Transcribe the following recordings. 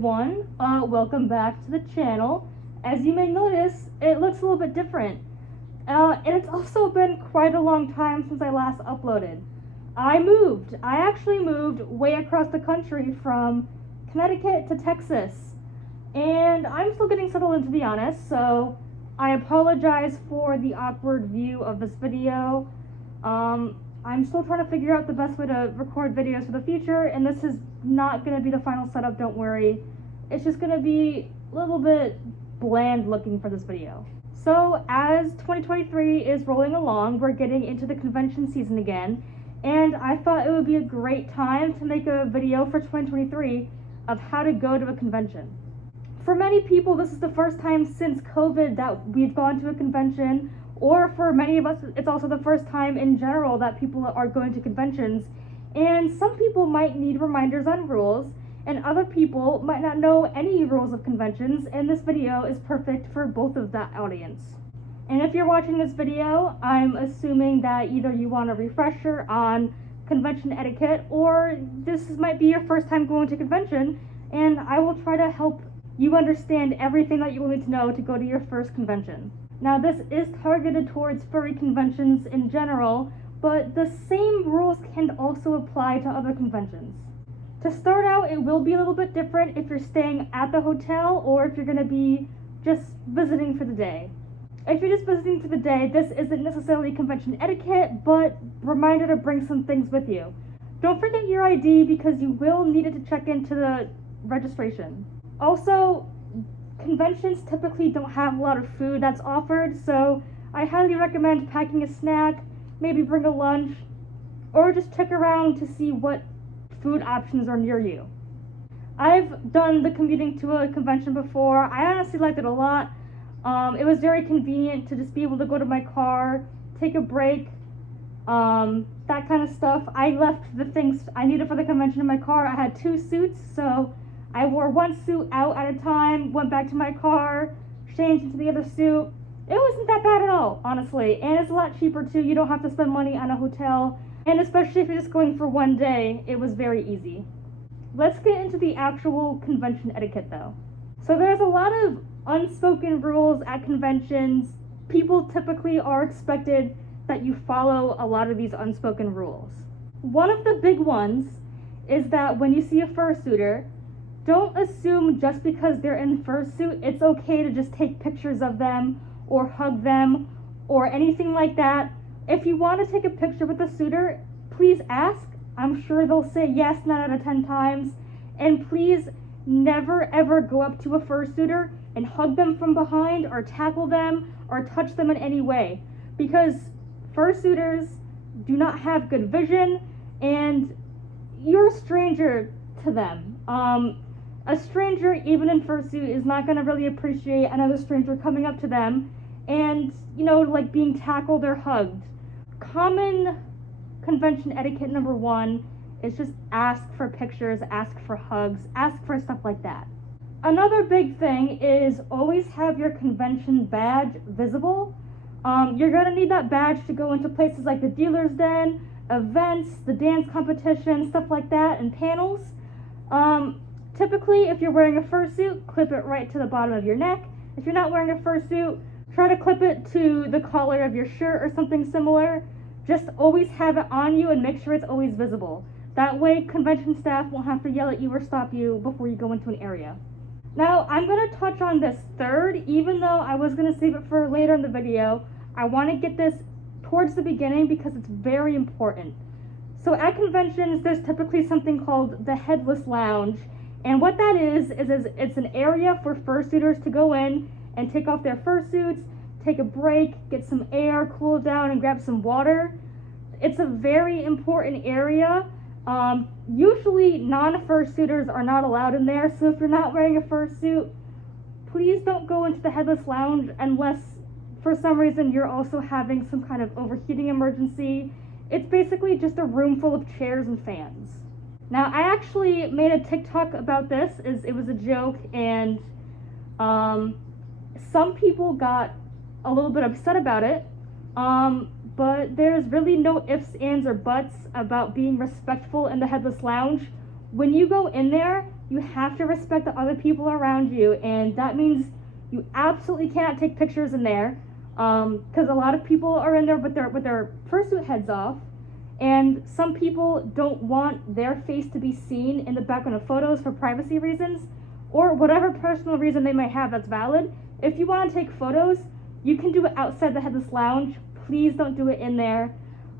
everyone, welcome back to the channel. As you may notice, it looks a little bit different. And it's also been quite a long time since I last uploaded. I actually moved way across the country from Connecticut to Texas. And I'm still getting settled in, to be honest, so I apologize for the awkward view of this video. I'm still trying to figure out the best way to record videos for the future, and this is not going to be the final setup, don't worry. It's just going to be a little bit bland looking for this video. So as 2023 is rolling along, we're getting into the convention season again, and I thought it would be a great time to make a video for 2023 of how to go to a convention. For many people, this is the first time since COVID that we've gone to a convention, or for many of us, it's also the first time in general that people are going to conventions. And some people might need reminders on rules, and other people might not know any rules of conventions, and this video is perfect for both of that audience. And if you're watching this video, I'm assuming that either you want a refresher on convention etiquette, or this might be your first time going to convention, and I will try to help you understand everything that you will need to know to go to your first convention. Now, this is targeted towards furry conventions in general, but the same rules can also apply to other conventions. To start out, it will be a little bit different if you're staying at the hotel or if you're going to be just visiting for the day. If you're just visiting for the day, this isn't necessarily convention etiquette, but reminder to bring some things with you. Don't forget your ID because you will need it to check into the registration. Also, conventions typically don't have a lot of food that's offered, so I highly recommend packing a snack, maybe bring a lunch, or just check around to see what food options are near you. I've done the commuting to a convention before. I honestly liked it a lot. It was very convenient to just be able to go to my car, take a break, that kind of stuff. I left the things I needed for the convention in my car. I had 2 suits, so I wore one suit out at a time, went back to my car, changed into the other suit. It wasn't that bad at all, honestly, and it's a lot cheaper too. You don't have to spend money on a hotel, and especially if you're just going for one day, it was very easy. Let's get into the actual convention etiquette though. So there's a lot of unspoken rules at conventions. People typically are expected that you follow a lot of these unspoken rules. One of the big ones is that when you see a fursuiter, don't assume just because they're in fursuit, it's okay to just take pictures of them or hug them or anything like that. If you want to take a picture with a suitor, please ask. I'm sure they'll say yes 9 out of 10 times. And please never ever go up to a fursuiter and hug them from behind or tackle them or touch them in any way, because fursuiters do not have good vision and you're a stranger to them. A stranger, even in fursuit, is not going to really appreciate another stranger coming up to them and, like being tackled or hugged. Common convention etiquette number 1 is just ask for pictures, ask for hugs, ask for stuff like that. Another big thing is always have your convention badge visible. You're going to need that badge to go into places like the dealer's den, events, the dance competition, stuff like that, and panels. Typically, if you're wearing a fursuit, clip it right to the bottom of your neck. If you're not wearing a fursuit, try to clip it to the collar of your shirt or something similar. Just always have it on you and make sure it's always visible. That way, convention staff won't have to yell at you or stop you before you go into an area. Now, I'm going to touch on this third, even though I was going to save it for later in the video. I want to get this towards the beginning because it's very important. So at conventions, there's typically something called the headless lounge. And what that is it's an area for fursuiters to go in and take off their fursuits, take a break, get some air, cool down, and grab some water. It's a very important area. Usually non-fursuiters are not allowed in there, so if you're not wearing a fursuit, please don't go into the headless lounge unless for some reason you're also having some kind of overheating emergency. It's basically just a room full of chairs and fans. Now, I actually made a TikTok about this. It was a joke, and some people got a little bit upset about it, but there's really no ifs, ands, or buts about being respectful in the headless lounge. When you go in there, you have to respect the other people around you, and that means you absolutely cannot take pictures in there, because a lot of people are in there with their fursuit heads off, and some people don't want their face to be seen in the background of photos for privacy reasons, or whatever personal reason they might have that's valid. If you want to take photos, you can do it outside the headless lounge. Please don't do it in there.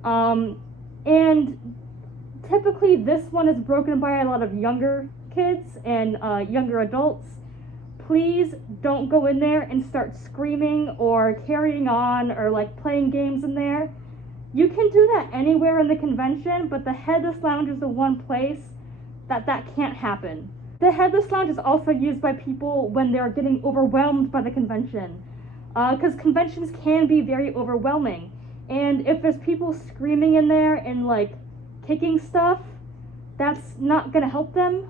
And typically this one is broken by a lot of younger kids and younger adults. Please don't go in there and start screaming or carrying on or like playing games in there. You can do that anywhere in the convention, but the headless lounge is the one place that can't happen. The headless lounge is also used by people when they're getting overwhelmed by the convention, because conventions can be very overwhelming. And if there's people screaming in there and like kicking stuff, that's not gonna help them.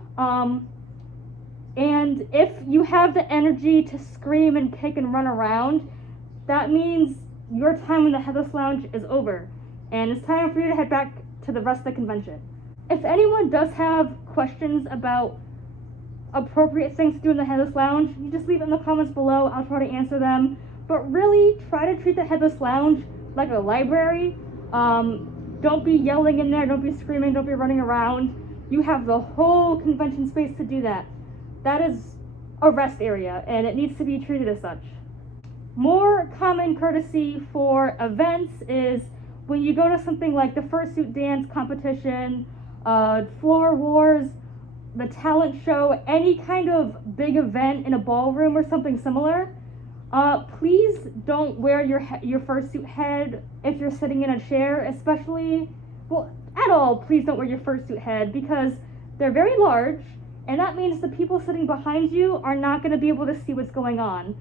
And if you have the energy to scream and kick and run around, that means your time in the headless lounge is over, and it's time for you to head back to the rest of the convention. If anyone does have questions about appropriate things to do in the headless lounge, you just leave it in the comments below. I'll try to answer them. But really, try to treat the headless lounge like a library. Don't be yelling in there, don't be screaming, don't be running around. You have the whole convention space to do that. That is a rest area, and it needs to be treated as such. More common courtesy for events is when you go to something like the Fursuit dance competition, floor wars, the talent show, any kind of big event in a ballroom or something similar, please don't wear your fursuit head if you're sitting in a chair, especially, well, at all, please don't wear your fursuit head, because they're very large, and that means the people sitting behind you are not going to be able to see what's going on.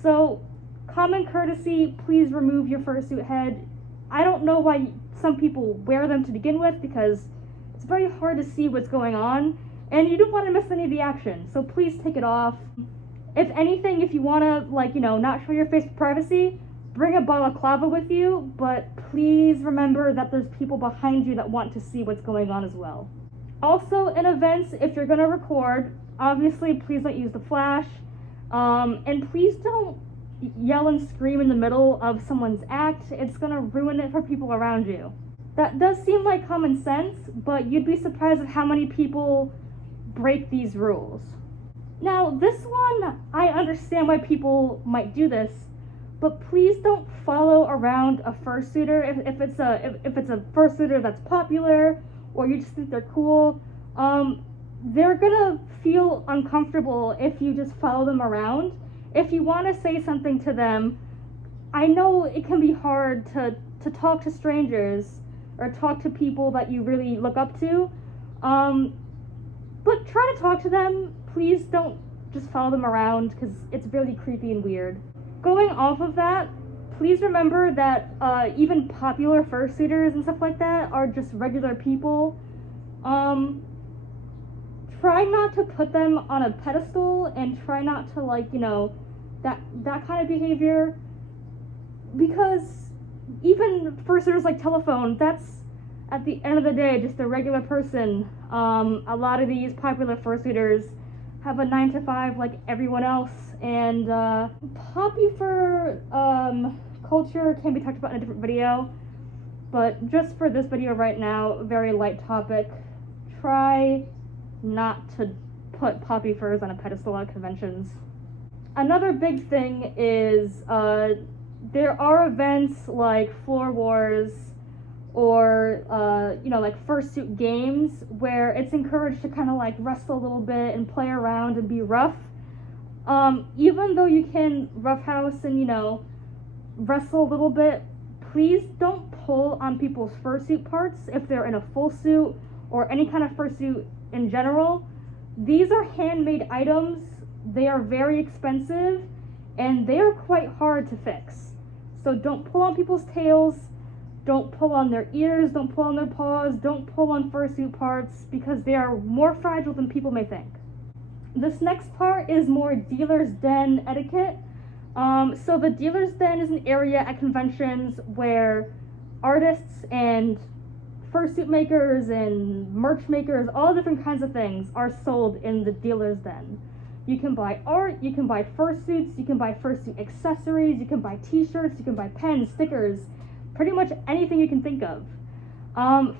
So, common courtesy, please remove your fursuit head. I don't know why some people wear them to begin with, because it's very hard to see what's going on, and you don't want to miss any of the action, so please take it off. If anything, if you want to, like, you know, not show your face for privacy, bring a balaclava with you, but please remember that there's people behind you that want to see what's going on as well. Also, in events, if you're going to record, obviously, please don't use the flash, and please don't yell and scream in the middle of someone's act. It's going to ruin it for people around you. That does seem like common sense, but you'd be surprised at how many people break these rules. Now, this one, I understand why people might do this, but please don't follow around a fursuiter if it's a fursuiter that's popular or you just think they're cool. They're gonna feel uncomfortable if you just follow them around. If you want to say something to them, I know it can be hard to talk to strangers or talk to people that you really look up to, but try to talk to them. Please don't just follow them around, because it's really creepy and weird. Going off of that, please remember that even popular fursuiters and stuff like that are just regular people. Try not to put them on a pedestal, and try not to, like, you know, that kind of behavior, because even fursuiters like Telephone, that's at the end of the day just a regular person. A lot of these popular fursuiters have a 9-to-5 like everyone else, and poppy fur culture can be talked about in a different video, but just for this video right now, very light topic, try not to put poppy furs on a pedestal at conventions. Another big thing is there are events like Floor Wars or you know, like Fursuit games where it's encouraged to kind of like wrestle a little bit and play around and be rough. Even though you can roughhouse and, you know, wrestle a little bit, please don't pull on people's fursuit parts if they're in a full suit or any kind of fursuit in general. These are handmade items. They are very expensive and they are quite hard to fix. So don't pull on people's tails, don't pull on their ears, don't pull on their paws, don't pull on fursuit parts, because they are more fragile than people may think. This next part is more dealer's den etiquette. So the dealer's den is an area at conventions where artists and fursuit makers and merch makers, all different kinds of things are sold in the dealer's den. You can buy art, you can buy fursuits, you can buy fursuit accessories, you can buy t-shirts, you can buy pens, stickers, pretty much anything you can think of.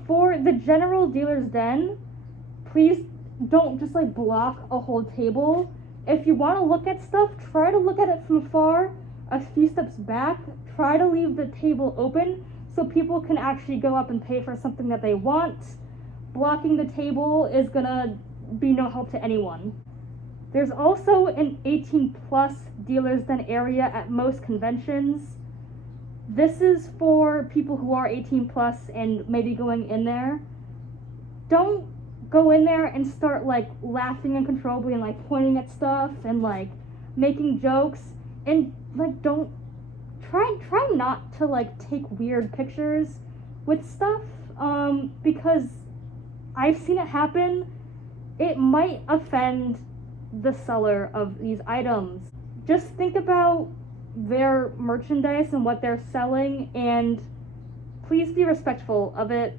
For the general dealer's den, please don't just like block a whole table. If you want to look at stuff, try to look at it from afar, a few steps back. Try to leave the table open so people can actually go up and pay for something that they want. Blocking the table is gonna be no help to anyone. There's also an 18 plus dealers den area at most conventions. This is for people who are 18 plus and maybe going in there. Don't go in there and start like laughing uncontrollably and like pointing at stuff and like making jokes, and like don't try not to like take weird pictures with stuff, because I've seen it happen. It might offend the seller of these items. Just think about their merchandise and what they're selling, and please be respectful of it.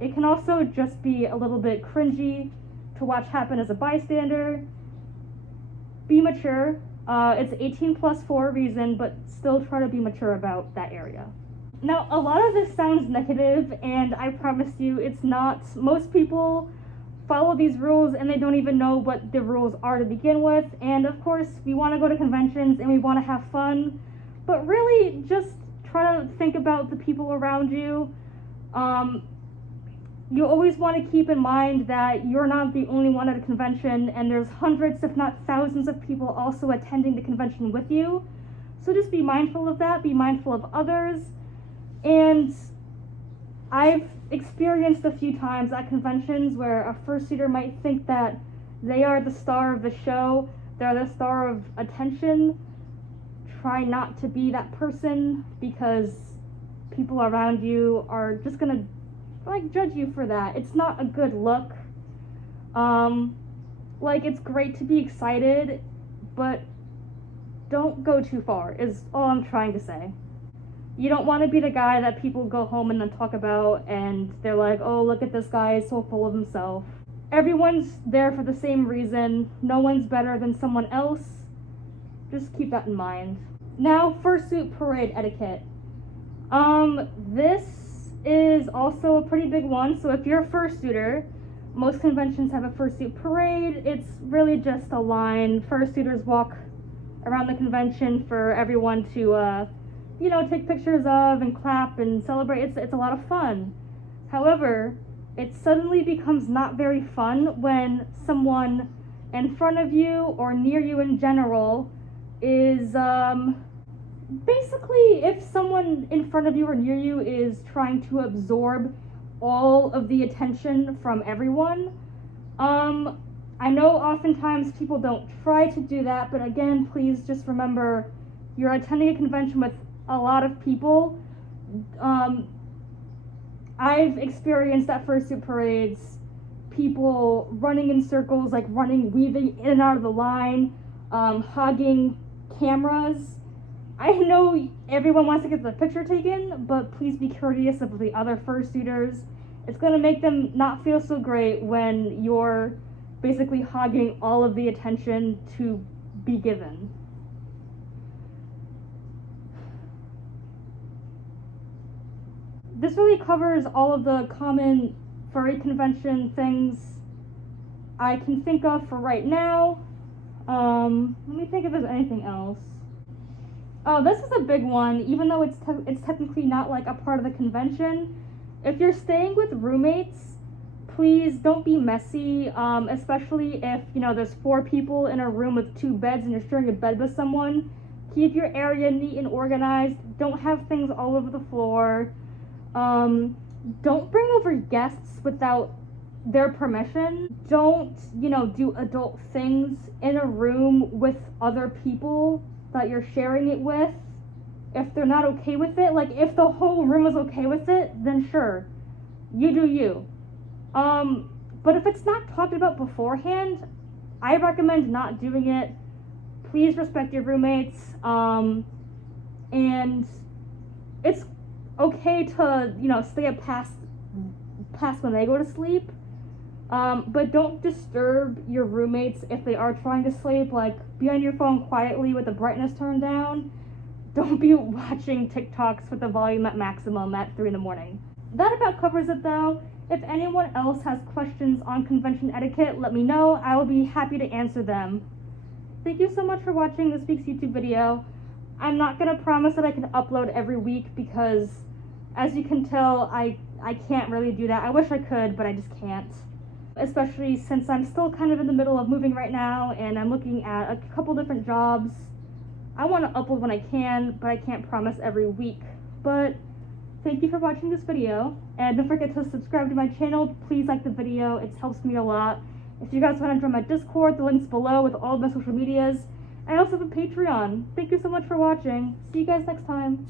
It can also just be a little bit cringy to watch happen as a bystander. Be mature. It's 18 plus for a reason, but still try to be mature about that area. Now, a lot of this sounds negative, and I promise you it's not. Most people follow these rules and they don't even know what the rules are to begin with. And of course, we want to go to conventions and we want to have fun, but really just try to think about the people around you. You always want to keep in mind that you're not the only one at a convention, and there's hundreds, if not thousands, of people also attending the convention with you. So just be mindful of that, be mindful of others. And I've experienced a few times at conventions where a fursuiter might think that they are the star of the show, they're the star of attention. Try not to be that person, because people around you are just gonna like judge you for that. It's not a good look. Like, it's great to be excited, but don't go too far is all I'm trying to say. You don't want to be the guy that people go home and then talk about and they're like, oh, look at this guy, he's so full of himself. Everyone's there for the same reason. No one's better than someone else. Just keep that in mind. Now, fursuit parade etiquette. This is also a pretty big one. So if you're a fursuiter, most conventions have a fursuit parade. It's really just a line. Fursuiters walk around the convention for everyone to, take pictures of and clap and celebrate. It's a lot of fun. However, it suddenly becomes not very fun when someone in front of you or near you in general is, basically, if someone in front of you or near you is trying to absorb all of the attention from everyone. I know oftentimes people don't try to do that, but again, please just remember you're attending a convention with a lot of people. I've experienced at fursuit parades, people running in circles, like weaving in and out of the line, hogging cameras. I know everyone wants to get the picture taken, but please be courteous of the other fursuiters. It's going to make them not feel so great when you're basically hogging all of the attention to be given. This really covers all of the common furry convention things I can think of for right now. Let me think if there's anything else. Oh, this is a big one, even though it's technically not like a part of the convention. If you're staying with roommates, please don't be messy, especially if, there's 4 people in a room with 2 beds and you're sharing a bed with someone. Keep your area neat and organized. Don't have things all over the floor. Don't bring over guests without their permission. Don't, do adult things in a room with other people that you're sharing it with. If they're not okay with it, like if the whole room is okay with it, then sure, you do you. But if it's not talked about beforehand, I recommend not doing it. Please respect your roommates. And it's okay to, stay up past when they go to sleep. But don't disturb your roommates if they are trying to sleep. Like, be on your phone quietly with the brightness turned down. Don't be watching TikToks with the volume at maximum at 3 in the morning. That about covers it though. If anyone else has questions on convention etiquette, let me know. I will be happy to answer them. Thank you so much for watching this week's YouTube video. I'm not going to promise that I can upload every week because, as you can tell, I can't really do that. I wish I could, but I just can't. Especially since I'm still kind of in the middle of moving right now and I'm looking at a couple different jobs. I want to upload when I can, but I can't promise every week. But thank you for watching this video, and don't forget to subscribe to my channel. Please like the video, it helps me a lot. If you guys want to join my Discord, the link's below with all of my social medias. I also have a Patreon. Thank you so much for watching. See you guys next time.